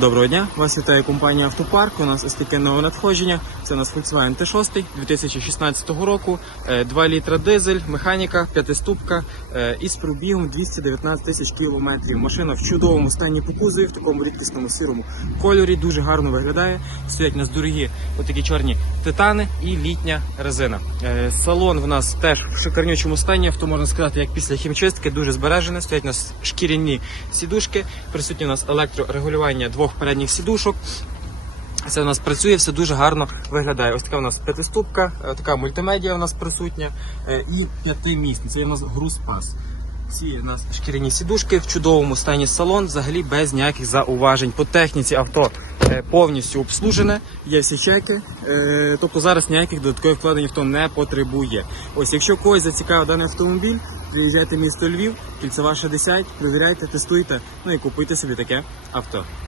Доброго дня, вас вітає компанія Автопарк. У нас ось таке нове надходження. Це у нас Volkswagen T6 2016 року, Е, 2 літра дизель, механіка, п'ятиступка е, із пробігом 219 тисяч кілометрів. Машина в чудовому стані по кузові, в такому рідкісному сірому кольорі, дуже гарно виглядає. Стоять у нас дорогі отакі чорні титани і літня резина. Е, Салон в нас теж в шикарнючому стані, авто можна сказати, як після хімчистки, дуже збережене. Стоять у нас шкіряні сідушки, присутні у нас електрорегулювання двох передніх сідушок. Це у нас працює, все дуже гарно виглядає. Ось така у нас п'ятиступка, е, така мультимедіа у нас присутня е, і п'ятимісний. Це у нас груз-пас. Ці у нас шкіряні сідушки в чудовому стані салон, взагалі без ніяких зауважень. По техніці авто е, повністю обслужене, є всі чеки. Тобто зараз ніяких додаткових вкладень авто не потребує. Ось, якщо когось зацікавив даний автомобіль, приїжджайте в місто Львів, кільцева 60, перевіряйте, тестуйте, ну і купуйте собі таке авто.